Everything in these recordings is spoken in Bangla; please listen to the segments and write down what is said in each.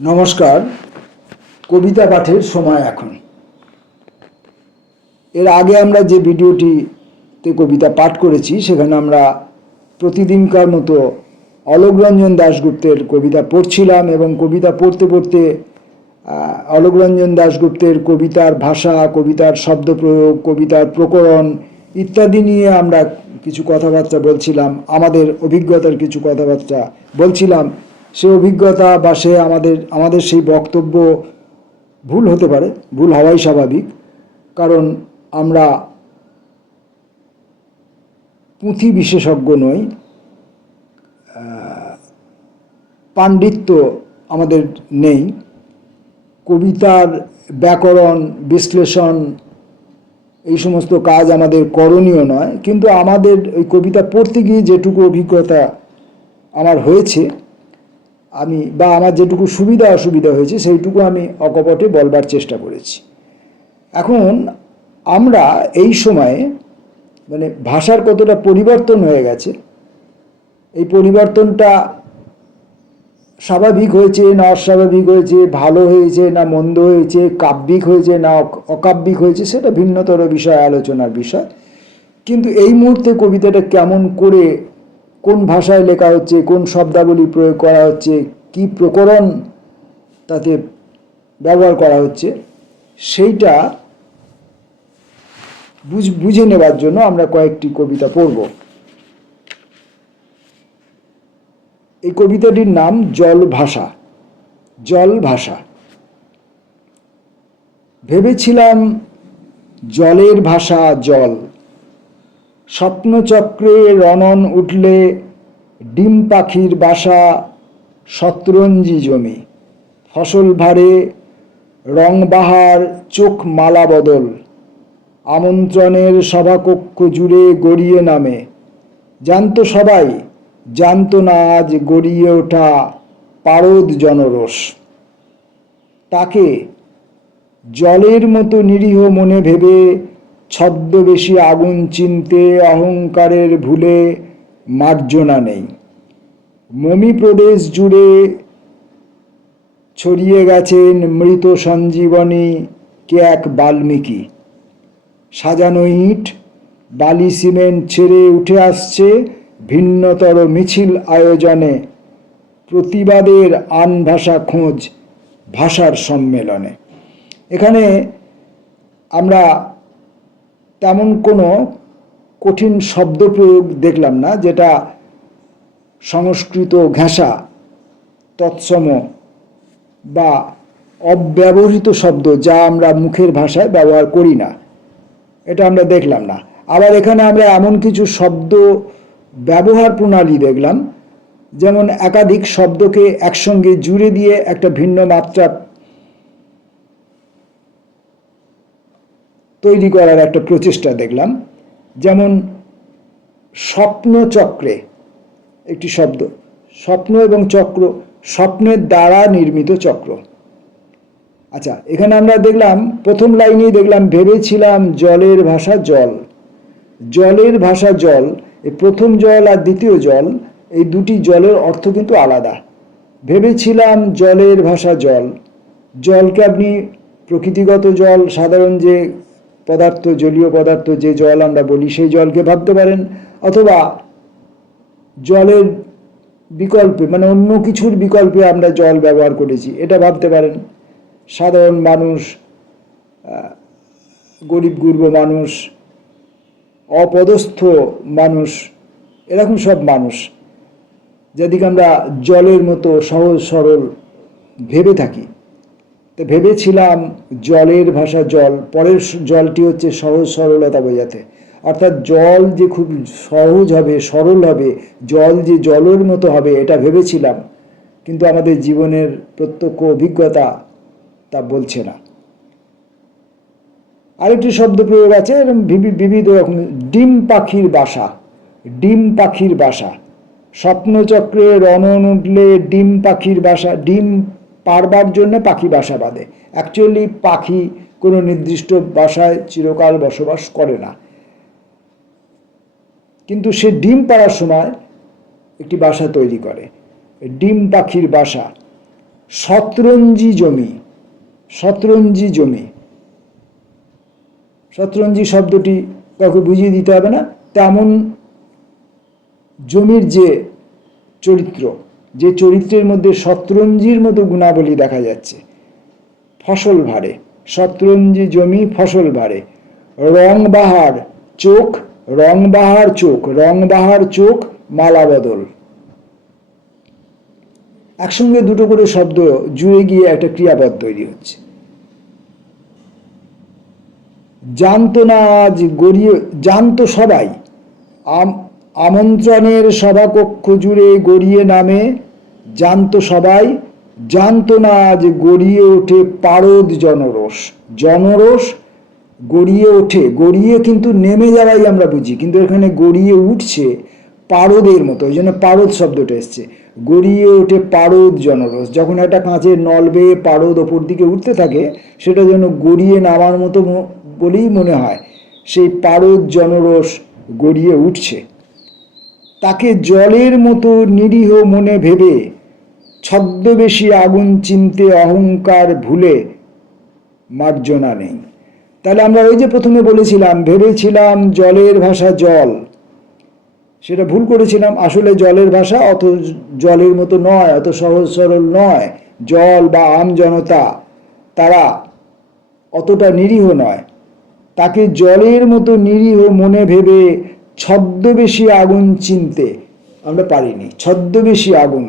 নমস্কার। কবিতা পাঠের সময় এখন। এর আগে আমরা যে ভিডিওটিতে কবিতা পাঠ করেছি সেখানে আমরা প্রতিদিনকার মতো অলোক রঞ্জন দাশগুপ্তের কবিতা পড়ছিলাম এবং কবিতা পড়তে পড়তে অলোক রঞ্জন দাশগুপ্তের কবিতার ভাষা, কবিতার শব্দপ্রয়োগ, কবিতার প্রকরণ ইত্যাদি নিয়ে আমরা কিছু কথাবার্তা বলছিলাম, আমাদের অভিজ্ঞতার কিছু কথাবার্তা বলছিলাম। সে অভিজ্ঞতা বা সে আমাদের সেই বক্তব্য ভুল হতে পারে, ভুল হওয়াই স্বাভাবিক, কারণ আমরা পুঁথি বিশেষজ্ঞ নই, পাণ্ডিত্য আমাদের নেই, কবিতার ব্যাকরণ বিশ্লেষণ এই সমস্ত কাজ আমাদের করণীয় নয়। কিন্তু আমাদের ওই কবিতা পড়তে গিয়ে যেটুকু অভিজ্ঞতা আমার হয়েছে, আমার যেটুকু সুবিধা অসুবিধা হয়েছে সেইটুকু আমি অকপটে বলবার চেষ্টা করেছি। এখন আমরা এই সময়ে ভাষার কতটা পরিবর্তন হয়ে গেছে, এই পরিবর্তনটা স্বাভাবিক হয়েছে না অস্বাভাবিক হয়েছে, ভালো হয়েছে না মন্দ হয়েছে, কাব্যিক হয়েছে না অকাব্যিক হয়েছে, সেটা ভিন্নতর বিষয়, আলোচনার বিষয়। কিন্তু এই মুহূর্তে কবিতাটা কেমন করে, কোন ভাষায় লেখা হচ্ছে, কোন শব্দাবলী প্রয়োগ করা হচ্ছে, কি প্রকরণ তাতে ব্যবহার করা হচ্ছে, সেইটা বুঝে নেবার জন্য আমরা কয়েকটি কবিতা পড়ব। এই কবিতাটির নাম জল ভাষা। জল ভাষা। ভেবেছিলাম জলের ভাষা জল, স্বপ্নচক্রে রণন উঠলে ডিম পাখির বাসা, শতরঞ্জি জমি, ফসল ভারে রংবাহার চোখ মালা বদল, আমন্ত্রণের সভাকক্ষ জুড়ে গড়িয়ে নামে, জানতো সবাই, জানতো না আজ গড়িয়ে ওঠা পারদ জনরোষ। তাকে জলের মতো নিরীহ মনে ভেবে ছদ্মবেশী আগুন চিনতে অহংকারের ভুলে মার্জনা নেই। মমি প্রদেশ জুড়ে ছড়িয়ে গেছেন মৃত সঞ্জীবনী কে এক বাল্মীকি। সাজানো ইট বালি সিমেন্ট ছেড়ে উঠে আসছে ভিন্নতর মিছিল আয়োজনে, প্রতিবাদের আন ভাষা খোঁজ ভাষার সম্মেলনে। এখানে আমরা তেমন কোনো কঠিন শব্দ প্রয়োগ দেখলাম না, যেটা সংস্কৃত ঘেঁষা তৎসম বা অব্যবহৃত শব্দ যা আমরা মুখের ভাষায় ব্যবহার করি না, এটা আমরা দেখলাম না। আবার এখানে আমরা এমন কিছু শব্দ ব্যবহার প্রণালী দেখলাম, যেমন একাধিক শব্দকে একসঙ্গে জুড়ে দিয়ে একটা ভিন্ন মাত্রা তৈরি করার একটা প্রচেষ্টা দেখলাম। যেমন স্বপ্নচক্রে একটি শব্দ, স্বপ্ন এবং চক্র, স্বপ্নের দ্বারা নির্মিত চক্র। আচ্ছা, এখানে আমরা দেখলাম প্রথম লাইনেই দেখলাম ভেবেছিলাম জলের ভাষা জল। জলের ভাষা জল, এই প্রথম জল আর দ্বিতীয় জল, এই দুটি জলের অর্থ কিন্তু আলাদা। ভেবেছিলাম জলের ভাষা জল, জলকে আপনি প্রকৃতিগত জল, সাধারণ যে পদার্থ, জলীয় পদার্থ যে জল আমরা বলি সেই জলকে ভাবতে পারেন, অথবা জলের বিকল্পে অন্য কিছুর বিকল্পে আমরা জল ব্যবহার করেছি এটা ভাবতে পারেন। সাধারণ মানুষ, গরিব গুরব মানুষ, অপদস্থ মানুষ, এরকম সব মানুষ যাদেরকে আমরা জলের মতো সহজ সরল ভেবে থাকি। তো ভেবেছিলাম জলের ভাষা জল, পরের জলটি হচ্ছে সহজ সরলতা বোঝাতে, অর্থাৎ জল যে খুব সহজ হবে, সরল হবে, জল যে জলের মতো হবে এটা ভেবেছিলাম, কিন্তু আমাদের জীবনের প্রত্যক্ষ অভিজ্ঞতা তা বলছে না। আরেকটি শব্দ প্রয়োগ আছে বিবিধ রকম, ডিম পাখির বাসা। ডিম পাখির বাসা, স্বপ্নচক্রে রণন উঠলে ডিম পাখির বাসা। ডিম পারবার জন্য পাখি বাসা বাঁধে। অ্যাকচুয়ালি পাখি কোনো নির্দিষ্ট বাসায় চিরকাল বসবাস করে না, কিন্তু সে ডিম পাড়ার সময় একটি বাসা তৈরি করে। ডিম পাখির বাসা, শতরঞ্জি জমি, শতরঞ্জি জমি, শতরঞ্জি শব্দটি কাউকে বুঝিয়ে দিতে হবে না। তেমন জমির যে চরিত্র, যে চরিত্রের মধ্যে শতরঞ্জির মতো গুণাবলী দেখা যাচ্ছে। ফসল ভারে, শতরঞ্জি জমি ফসল ভারে। রংবাহার চোখ, রংবাহার চোখ, রংবাহার চোখ মালা বদল। একসঙ্গে দুটো করে শব্দ জুড়ে গিয়ে একটা ক্রিয়াপদ তৈরি হচ্ছে। জানতো না আজ গড়িয়ে, জানতো সবাই, আমন্ত্রণের সভাকক্ষ জুড়ে গড়িয়ে নামে, জানতো সবাই, জানতো না আজ গড়িয়ে ওঠে পারদ জনরোষ। জনরোষ গড়িয়ে ওঠে, গড়িয়ে কিন্তু নেমে যাওয়াই আমরা বুঝি, কিন্তু এখানে গড়িয়ে উঠছে পারদের মতো, ওই জন্য পারদ শব্দটা এসছে। গড়িয়ে ওঠে পারদ জনরস। যখন একটা কাঁচের নল বেয়ে পারদ ওপর দিকে উঠতে থাকে, সেটা যেন গড়িয়ে নামার মতো বলেই মনে হয়। সেই পারদ জনরস গড়িয়ে উঠছে। তাকে জলের মতো নিরীহ মনে ভেবে, ছদ্মবেশী আগুন চিনতে অহংকার ভুলে মার্জনা নেই। তাহলে আমরা ওই যে প্রথমে বলেছিলাম, ভেবেছিলাম জলের ভাষা জল, সেটা ভুল করেছিলাম। আসলে জলের ভাষা অত জলের মতো নয়, অত সহজ সরল নয়। জল বা আম জনতা তারা অতটা নিরীহ নয়। তাকে জলের মতো নিরীহ মনে ভেবে ছদ্মবেশী আগুন চিনতে আমরা পারিনি। ছদ্মবেশী আগুন,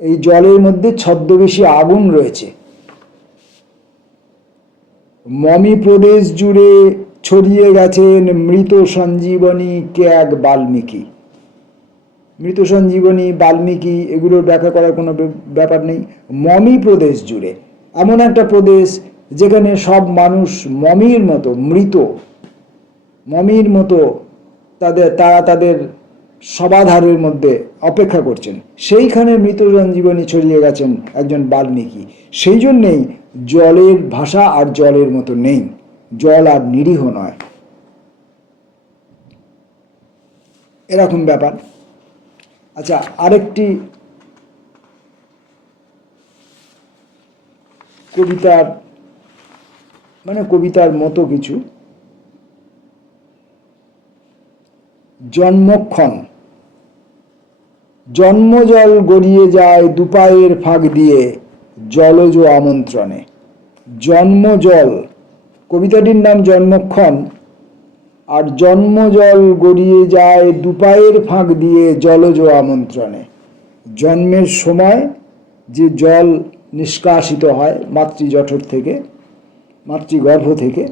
এই জলের মধ্যে ছদ্মবেশী আগুন রয়েছে। মমি প্রদেশ জুড়ে ছড়িয়ে গেছেন মৃত সঞ্জীবনী ক্যাগ বাল্মীকি। মৃত সঞ্জীবনী, বাল্মীকি এগুলোর ব্যাখ্যা করার কোনো ব্যাপার নেই। মমি প্রদেশ জুড়ে, এমন একটা প্রদেশ যেখানে সব মানুষ মমির মতো, মৃত মমির মতো তারা তাদের সমাধারের মধ্যে অপেক্ষা করছেন, সেইখানে মৃত সঞ্জীবনী ছড়িয়ে গেছেন একজন বাল্মীকি। সেই জন্যেই জলের ভাষা আর জলের মতো নেই, জল আর নিরীহ নয়, এরকম ব্যাপার। আচ্ছা, আরেকটি কবিতার কবিতার মতো কিছু, জন্মক্ষণ। জন্মজল গড়িয়ে যায় দুপায়ের ফাঁক দিয়ে জলজ আমন্ত্রণে। জন্মজল, কবিতাটির নাম জন্মক্ষণ, আর জন্মজল গড়িয়ে যায় দুপায়ের ফাঁক দিয়ে জলজ আমন্ত্রণে। জন্মের সময় যে জল নিষ্কাশিত হয় মাতৃজঠর থেকে, মাতৃগর্ভ থেকে,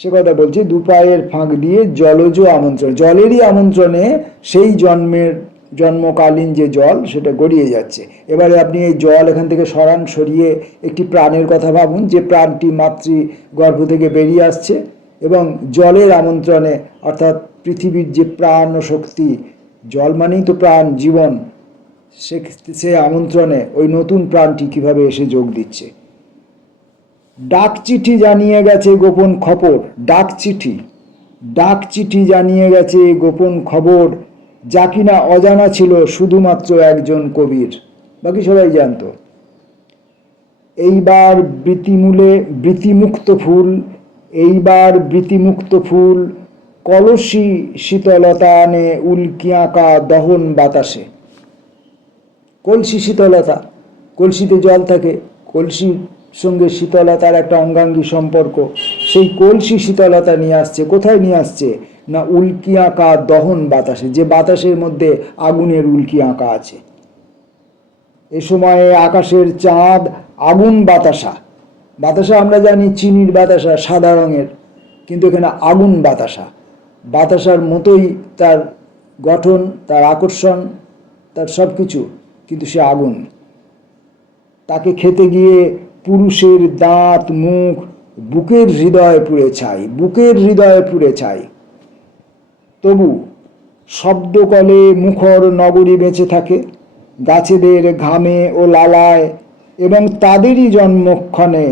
সে কথা বলছি। দুপায়ের ফাঁক দিয়ে জলজ আমন্ত্রণ, জলেরই আমন্ত্রণে সেই জন্মকালীন যে জল সেটা গড়িয়ে যাচ্ছে। এবারে আপনি এই জল এখান থেকে সরিয়ে একটি প্রাণের কথা ভাবুন, যে প্রাণটি মাতৃগর্ভ থেকে বেরিয়ে আসছে এবং জলের আমন্ত্রণে, অর্থাৎ পৃথিবীর যে প্রাণ ও শক্তি, জল মানেই তো প্রাণ, জীবন, সে আমন্ত্রণে ওই নতুন প্রাণটি কিভাবে এসে যোগ দিচ্ছে। ডাক চিঠি জানিয়ে গেছে গোপন খবর, ডাক চিঠি, ডাক চিঠি জানিয়ে গেছে গোপন খবর, যা কিনা অজানা ছিল শুধুমাত্র একজন কবির, বাকি সবাই জানতো। এইবার বৃতিমুক্ত ফুল, এইবার বৃতিমুক্ত ফুল, কলসি শীতলতা আনে উল্কি আঁকা দহন বাতাসে। কলসি শীতলতা, কলসিতে জল থাকে, কলসির সঙ্গে শীতলতার একটা অঙ্গাঙ্গী সম্পর্ক। সেই কলসি শীতলতা নিয়ে আসছে, কোথায় নিয়ে আসছে না উল্কি আঁকা দহন বাতাসে, যে বাতাসের মধ্যে আগুনের উল্কি আঁকা আছে। এ সময়ে আকাশের চাঁদ আগুন বাতাসা। বাতাসা আমরা জানি চিনির বাতাসা, সাদা রঙের, কিন্তু এখানে আগুন বাতাসা। বাতাসার মতোই তার গঠন, তার আকর্ষণ, তার সব কিছু, কিন্তু সে আগুন। তাকে খেতে গিয়ে পুরুষের দাঁত মুখ বুকের হৃদয়ে পুড়ে ছাই, বুকের হৃদয়ে পুড়ে ছাই। তবু শব্দকলে মুখর নগরী বেঁচে থাকে, গাছেদের ঘামে ও লালায়, এবং তাদেরই জন্মক্ষণে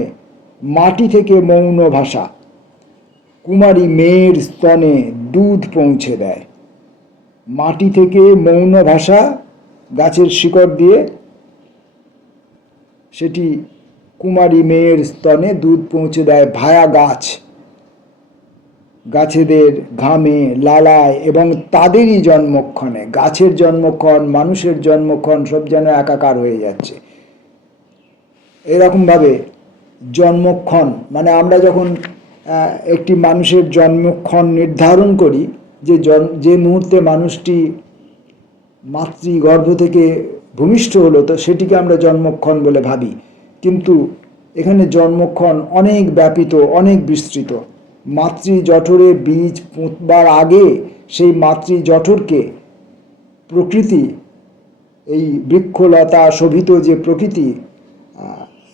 মাটি থেকে মৌন ভাষা কুমারী মেয়ের স্তনে দুধ পৌঁছে দেয়। মাটি থেকে মৌন ভাষা গাছের শিকড় দিয়ে সেটি কুমারী মেয়ের স্তনে দুধ পৌঁছে দেয় ভায়া গাছ, গাছেদের ঘামে লালায় এবং তাদেরই জন্মক্ষণে, গাছের জন্মক্ষণ, মানুষের জন্মক্ষণ সব যেন একাকার হয়ে যাচ্ছে। এরকমভাবে জন্মক্ষণ মানে আমরা যখন একটি মানুষের জন্মক্ষণ নির্ধারণ করি, যে মুহূর্তে মানুষটি মাতৃগর্ভ থেকে ভূমিষ্ঠ হলো, তো সেটিকে আমরা জন্মক্ষণ বলে ভাবি। কিন্তু এখানে জন্মক্ষণ অনেক ব্যাপিত, অনেক বিস্তৃত। মাতৃজঠরে বীজ পুঁতবার আগে সেই মাতৃজঠরকে প্রকৃতি, এই বৃক্ষলতা শোভিত যে প্রকৃতি,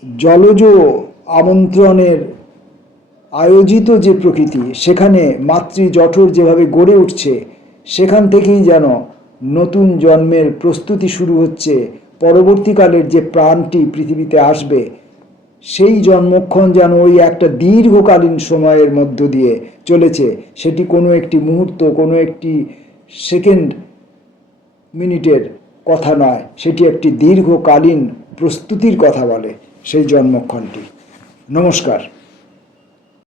জলজ আমন্ত্রণের আয়োজিত যে প্রকৃতি, সেখানে মাতৃজঠর যেভাবে গড়ে উঠছে, সেখান থেকেই যেন নতুন জন্মের প্রস্তুতি শুরু হচ্ছে। পরবর্তীকালের যে প্রাণটি পৃথিবীতে আসবে, সেই জন্মক্ষণ যেন ওই একটা দীর্ঘকালীন সময়ের মধ্য দিয়ে চলেছে। সেটি কোনো একটি মুহূর্ত, কোনো একটি সেকেন্ড, মিনিটের কথা নয়, সেটি একটি দীর্ঘকালীন প্রস্তুতির কথা বলে সেই জন্মক্ষণটি। নমস্কার।